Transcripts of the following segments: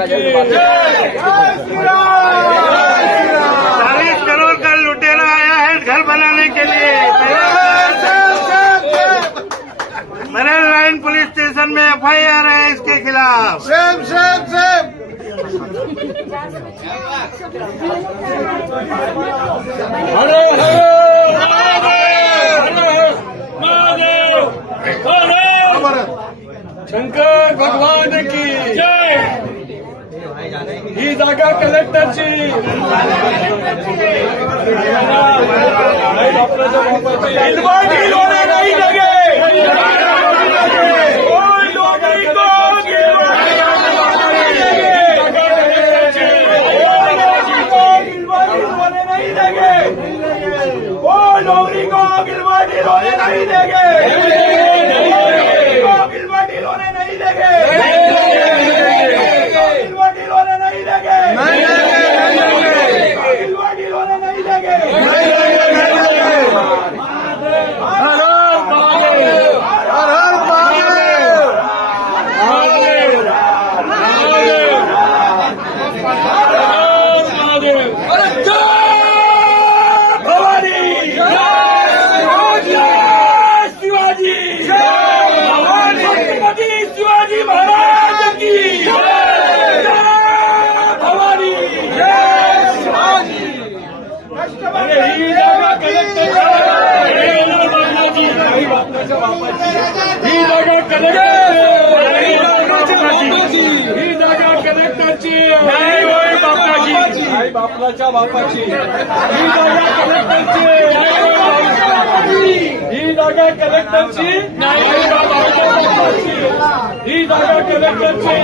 की 40 करोड़ का लुटेरा आया है घर बनाने के लिए। मरेन लाइन पुलिस स्टेशन में FIR है इसके खिलाफ। सेम सेम सेम शंकर भगवान की जय। ही जागा कलेक्टरची नाही लगे नौकरी को गिलवाटी रोने नहीं देंगे, गिलवाटी रोने नहीं देंगे, गिलवाटी रोने नहीं देंगे, गिलवाटी रोने नहीं देंगे। बापलाच्या बापाची ही जागा कलेक्टरची, ही जागा कलेक्टरची नाही, ही जागा कलेक्टरची।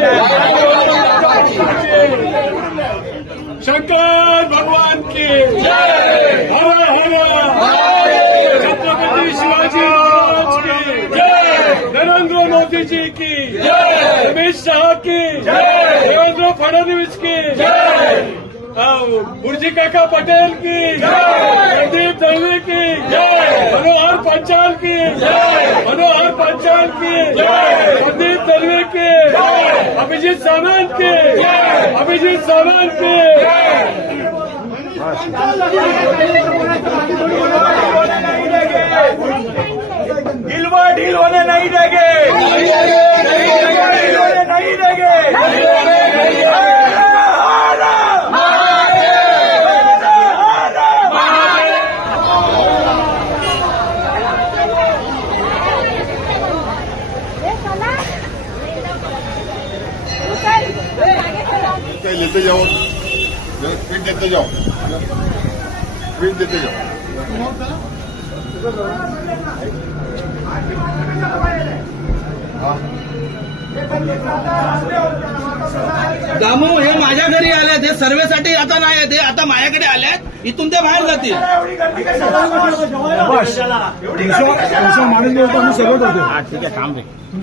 शंकर भगवान की जय। हर हर छत्रपति शिवाजी महाराज की जय। नरेंद्र मोदी जी की जय। अमित शाह की जय। देवेंद्र फडणवीस की जय। बुर्जी काका पटेल की जय। संदीप दलवी की जय। मनोहर पंचाल की जय। मनोहर पंचाल की जय। संदीप दलवी की जय। अभिजीत सावंत की जय। अभिजीत सावंत की ढीलवा ढील होने नहीं देंगे, नहीं देंगे। लेते जाओ, प्रिंट देते जाओ, प्रिंट देते जाओ। दामू हे माझ्या घरी आले, ते सर्वेसाठी आता नाही ते आता माझ्याकडे आले, इथून ते बाहेर जातील। ठीक आहे काम रे हे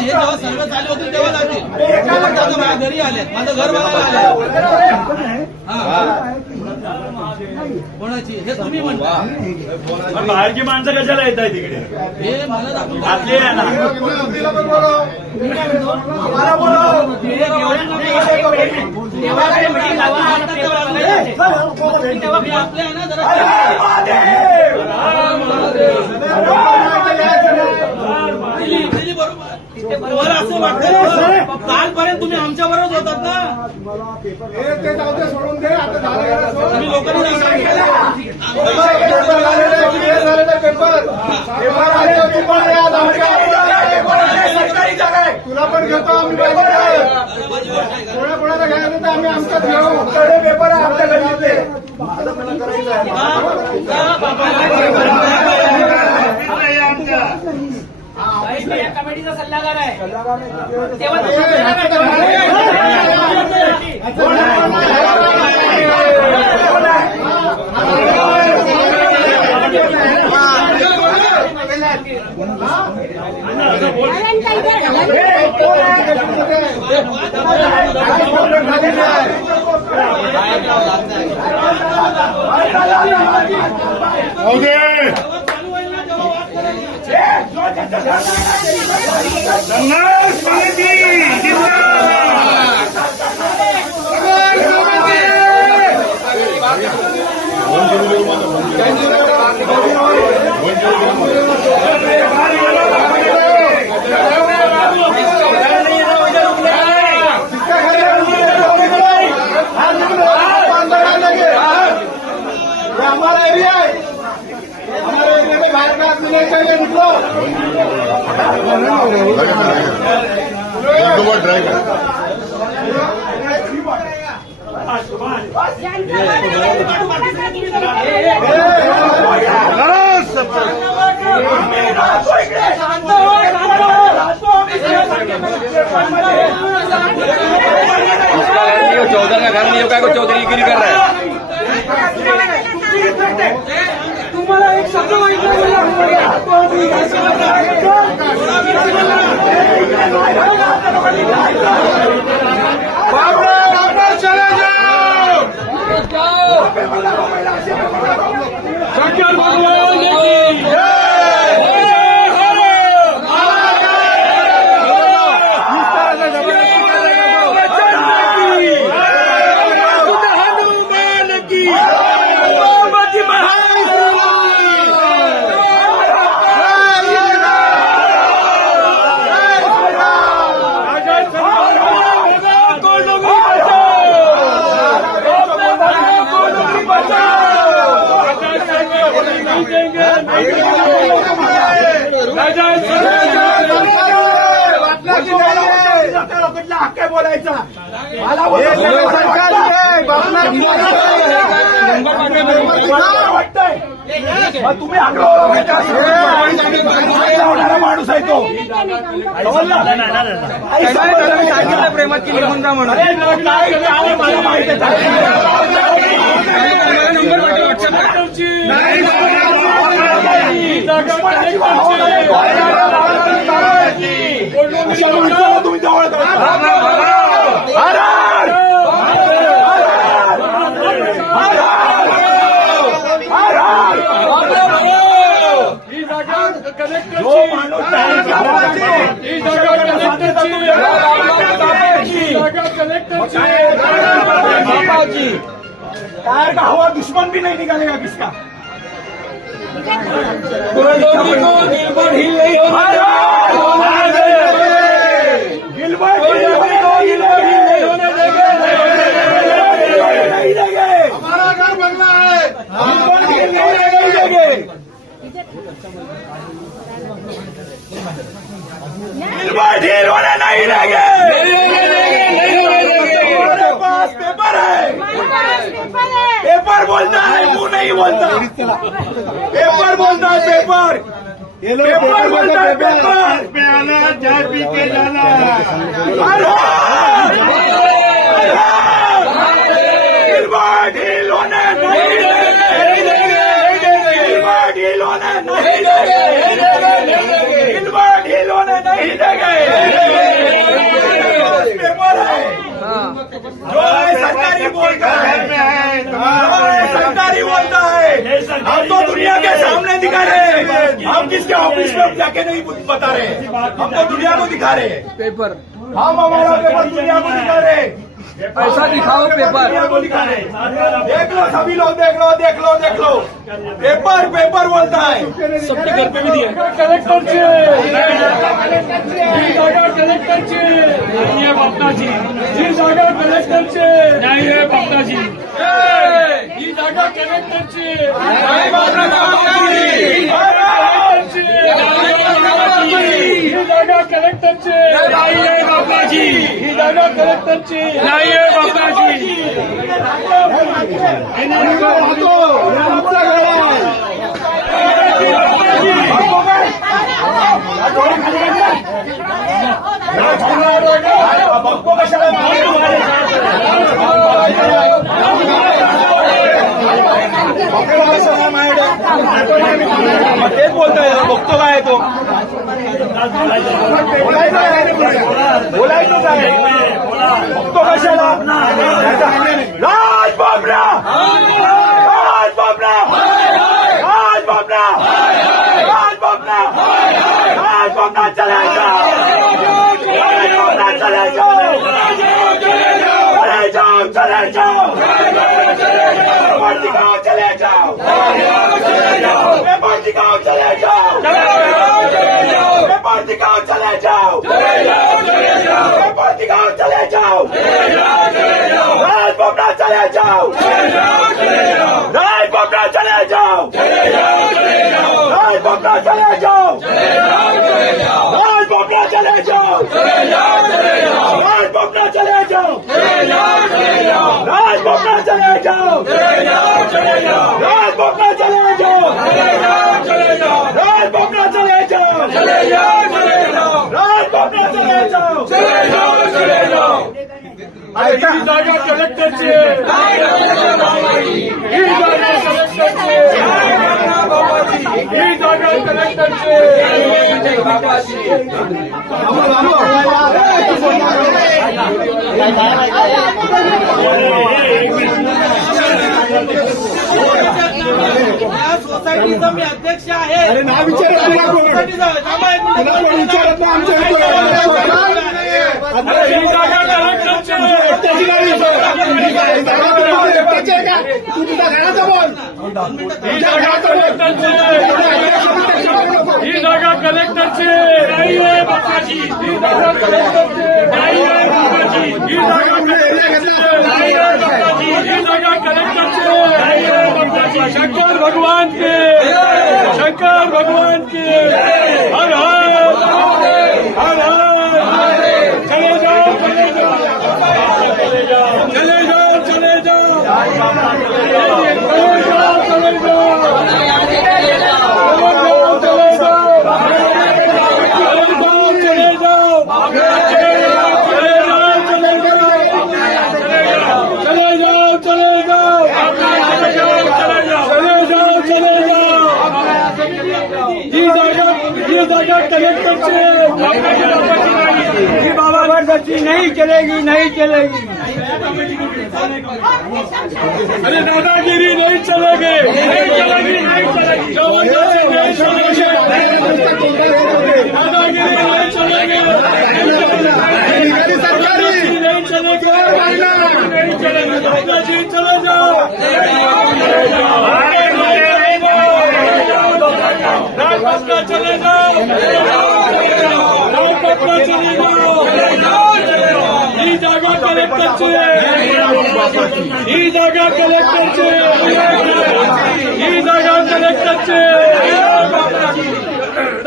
जेव्हा सर्वे चालू होतील तेव्हा जातील। आता माझ्या घरी आले, माझं घर बघायला आले। कोणाची हे तुम्ही म्हणता, बाहेरची माणसं कशाला येत आहे तिकडे? हे मला दाखवून आपले आहे ना आपले आहे ना जरा बरोबर असं वाटतं। कालपर्यंत तुम्ही आमच्या बरोबर होतात ना, तुम्ही लोकांनी तुला पण घेतो आम्ही, कोणाकोणाला घ्यायचं तर आम्ही आमच्यात घेऊ। पेपर आहे आमच्या गल्लीतले, कमिटीचा सल्लागार आहे तेव्हा संघर्ष समिती जिंदाबाद। तुम्हाला ड्राय करा चौधरी का घर नहीं होगा, चौधरीगिरी कर रहा है। तुम्हाला एक शब्द वापस चले जाओ। शंकर भगवान की काय बोलायचा मला वाटतंय तुम्ही माणूस आहे तो प्रेमात केली म्हणून म्हणून मला माहिती तुम्ही जवळ टायर का हवा दुश्मन भी नहीं निकालेगा किसका हमारा घर बनना है ढील होने नहीं देंगे हमारे पास पेपर है पेपर बोलता है मुंह नहीं बोलता पेपर बोलता है पेपर पेपर बोलता है पेपर पे आना चाय पी के जाना। ढील होने नहीं देंगे ढील होने नहीं देंगे ढील होने नहीं देंगे पेपर है जो है सरकारी बोलता है सरकारी बोलता है हम तो दुनिया के सामने दिखा रहे हैं हम किसके ऑफिस में जाके नहीं बता रहे हम तो दुनिया को दिखा रहे हैं पेपर हम हमारा पेपर दुनिया को दिखा रहे हैं ऐसा दिखाओ पेपर दुनिया को दिखा रहे हैं देख लो सभी लोग देख लो देख लो देख लो पेपर पेपर बोलता है सबके घर पे भी दिया कलेक्टरचे ही जागा कलेक्टरचे नाही आहे बापनाची ही जागा कलेक्टरचे नाही आहे बापनाची ही जागा कलेक्टरची नाही बापनाची ही जागा कलेक्टरचे नाही आहे बापनाची ही जागा कलेक्टरची नाही आहे बापनाची तेच बोलतोय बघतो काय तो बोलायचं काय बघतो कशाला राज बाबरा राज बाबरा राज बाबरा राज बाबरा राज बाबरा चले जाओ राज बाबरा चले जाओ चले जाओ चले जाओ पेपर दिखाओ चले जाओ पेपर दिखाओ चले जाओ पेपर दिखाओ चले जाओ पेपर दिखाओ चले जाओ राज बाबरा चले जाओ राज बाबरा चले जाओ राज बाबरा बोपना चले जाओ, राज बोपना चले जाओ, राज बोपना चले जाओ, राज बोपना चले जाओ, राज बोपना चले जाओ, राज बोपना चले जाओ, राज बोपना चले जाओ. ही जागा कलेक्टरची, ही जागा कलेक्टरची, ही जागा कलेक्टरची. या सोसायटीचा मी अध्यक्ष आहे. नाव विचारत तुला कोण? सोसायटीचा थांबा एक मिनिट. तुला कोण विचारत नाही आमच्या ही जागा कलेक्टरची. त्याची गाडी तू तुझ्या घराचा बोल. ही जागा कलेक्टरची. ही जागा कलेक्टरची नाही आहे बापाची. ही जागा कलेक्टरची नाही आहे बापाची. ही जागा कलेक्टरची नाही आहे बापाची. ही जागा कलेक्टरची नाही आहे बापाची. शंकर भगवान के, शंकर भगवान के. हर हर हर हर. चले जाओ, चले जाओ, चले जाओ, चले जाओ, चले जाओ, चले जाओ, चले जाओ. नहीं चलेगी, नहीं चलेगी. अरे दादागिरी नहीं चलेगी, नहीं चलेगी, नहीं चलेगी. जबरदस्ती नहीं चलेगी, दादागिरी नहीं चलेगी, सरकारी नहीं चलेगी, नहीं चलेगी. दादाजी चले जाओ, राजपथला चले जाओ, राजपथला चले जाओ. ही जागा कलेक्टरची, ही जागा कलेक्टरची, ही जागा कलेक्टरची.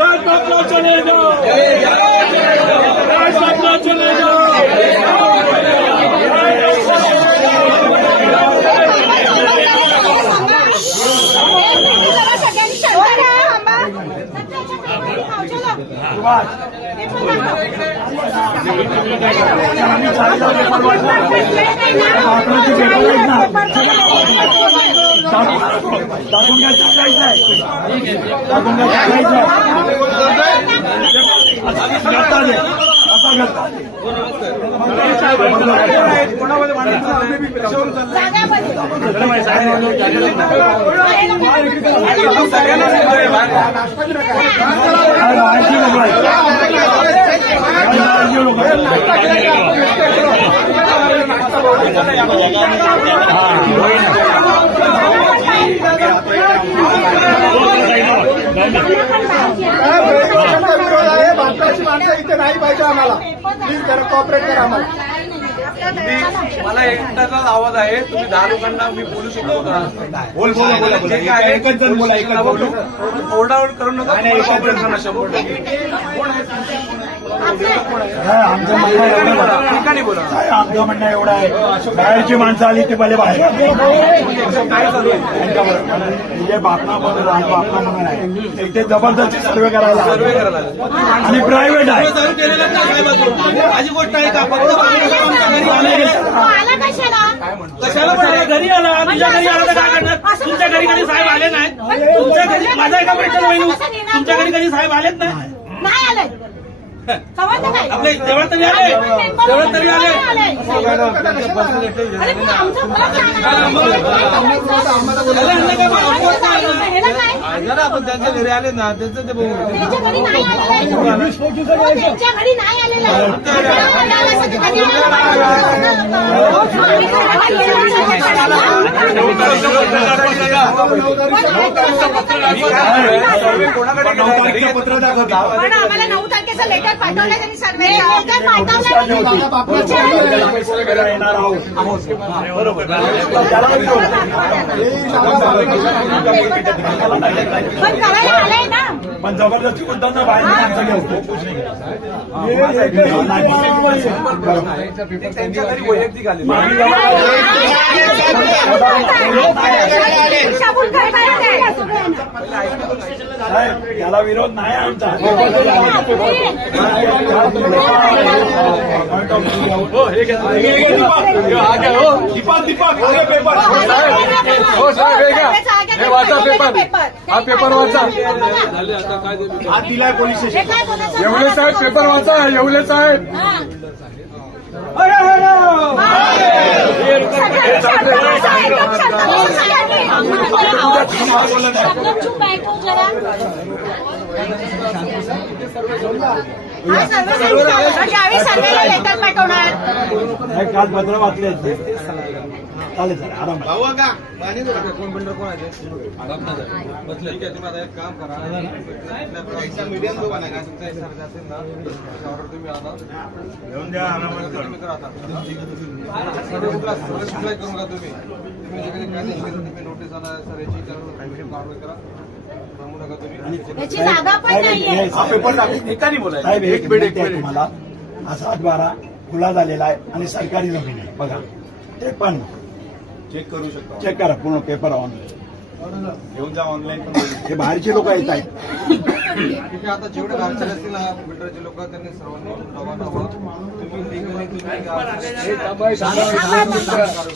राजपथला चले जाओ, राजपथला चले जाओ. भारताची माणसं इथे नाही पाहिजे आम्हाला. प्लीज जरा कॉपरेट करा आम्हाला. मला एकटाचाच आवाज आहे. तुम्ही 10 लोकांना मी बोलू शकतो का? बोल बोला बोला बोला. एकच जण बोला, एकच बोलू. ओरडाओरड करू नका. कॉपरेट करणं 100%. आमचं म्हणणं एवढं बोला. ठिकाणी बोला. आमचं म्हणणं एवढं आहे, बाहेरची माणसं आली ते पहिले बाहेर. काय चालू आहे? जे बापना म्हणून आहे, बापना म्हणून आहे, इथे जबरदस्ती सर्वे करायला सर्वे करायला आणि प्रायव्हेट आहे. चालू केलेलं नाही साहेबांनी. माझी गोष्ट आहे का? फक्त आमच्या घरी आले. कशाला म्हणाला? घरी आला, तुझ्या घरी आला तर काय करणार? तुमच्या घरी कधी साहेब आले नाहीत? तुमच्या घरी माझा एका प्रश्न होईल. तुमच्या घरी कधी साहेब आलेत नाही? आपले देवळ तरी आले, देवळ तरी आले. जरा आपण त्यांच्या घरी आले ना, त्यांचं ते बघू. त्यांच्या घरी नाही आलेलं पत्र दाखवता. पण आम्हाला 9 तारखेचं लेटर पाठवलं त्यांनी. सर्वे लेटर पाठवलं येणार आहोत. बरोबर. पण करायला आलंय ना. पण जबरदस्ती कोणत्यांना बाहेर माणसं घेऊ त्यांच्या घरी वैयक्तिक आले शाबूल करताय ते. साहेब याला विरोध नाही आमचा दीपक पेपर हो साहेब, हे घ्या. हे वाचा पेपर. हा पेपर वाचा. हात दिलाय पोलीस हे स्टेशन काय बोलायचं? येवले साहेब पेपर वाचा. येवले साहेब हा. सब लोग चुप बैठो जरा. ज्यावेळी सर्वेला लेटर पाठवणार. काल पत्र वाचले चालेल सर आराम घेऊन द्या आरामात करा. याची जागा पण नाहीये. हा पेपर साहेब एक मिनिट आहे तुम्हाला. हा 7/12 खुला झालेला आहे आणि सरकारी जमीन आहे बघा. ते पण चेक करू शकतो. चेक करा पूर्ण पेपर ऑनलाईन. घेऊन जा ऑनलाईन पण. हे बाहेरचे लोक येत आहेत. ठीक आहे, आता जेवढे बाहेरचे असतील ना बिल्डरचे लोक त्यांनी सर्वांनी रवाना व्हा. तुम्ही legally तुम्ही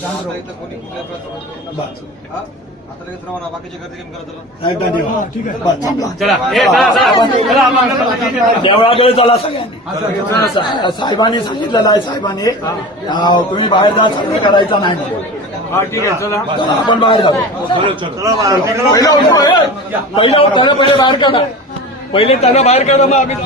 आता इथं कोणी कुठल्या प्रकारचं बस हा? आता लगेच रवाना. बाकीचे गर्दी केम करा चला. साहेब धन्यवाद. ठीक आहे बस संपला. चला देवळाकडे चला सगळ्यांनी. साहेबांनी सांगितलेलं आहे साहेबांनी तुम्ही बाहेर जा सर्वे करायचा नाही म्हणून. हा ठीक आहे चला चला, आपण बाहेर जाऊ. पहिले त्यांना बाहेर काढा. पहिले त्यांना बाहेर काढा मग आम्ही